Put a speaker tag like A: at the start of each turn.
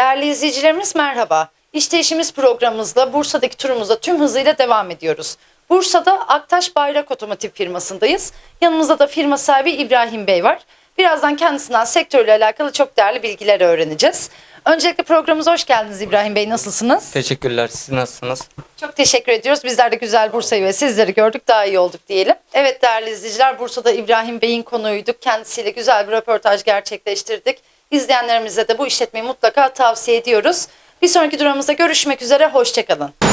A: izleyicilerimiz merhaba. İşte işimiz programımızla Bursa'daki turumuza tüm hızıyla devam ediyoruz. Bursa'da Aktaş Bayrak Otomotiv firmasındayız. Yanımızda da firma sahibi İbrahim Bey var. Birazdan kendisinden sektörle alakalı çok değerli bilgiler öğreneceğiz. Öncelikle programımıza hoş geldiniz İbrahim Bey. Nasılsınız?
B: Teşekkürler. Siz nasılsınız?
A: Çok teşekkür ediyoruz. Bizler de güzel Bursa'yı ve sizleri gördük. Daha iyi olduk diyelim. Evet değerli izleyiciler Bursa'da İbrahim Bey'in konuğuyduk. Kendisiyle güzel bir röportaj gerçekleştirdik. İzleyenlerimize de bu işletmeyi mutlaka tavsiye ediyoruz. Bir sonraki durağımızda görüşmek üzere. Hoşçakalın.